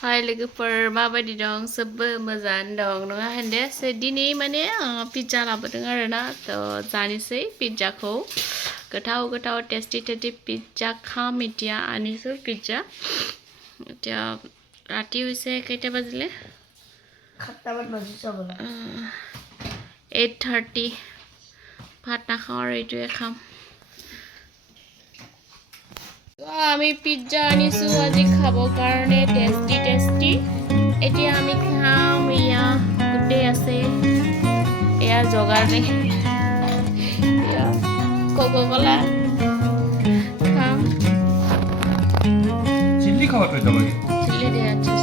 Hai लोगोफोर माबायदि दं सबबो मोजाङानो दं नङा होनदे दिनै माने पिज्जा लाबोदों आरोना थ' जानोसै पिज्जाखौ गोथाव टेस्टि पिज्जा खाम এতিয়া আনিছো পিজ্জা এতিয়া ৰাতি হৈছে কেইটা বাজিলে 7টা মান বাজিছে বলা 8:30 ভাত নাখাওঁ আৰু এইটোৱে খাম আমি পিজ্জা আনিছো আজি খাবৰ কাৰণে টেস্টি এতিয়া আমি খাম ইয়া গুটে আছে এয়া জগাৰনে ইয়া কোকোকোলা খাম চিল্লি খাওয়া তো এটা লাগে চিল্লি দিয়ে আছে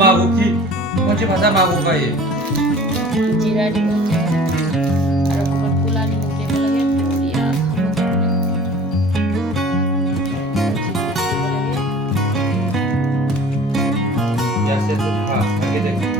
मागो की कोणची भाषा मागो काय জিৰা দিব আৰু অকণমান কোলা নিমখ দিব লাগে বঢ়িয়া খাবৰ কাৰণে जैसे तो खा आगे देख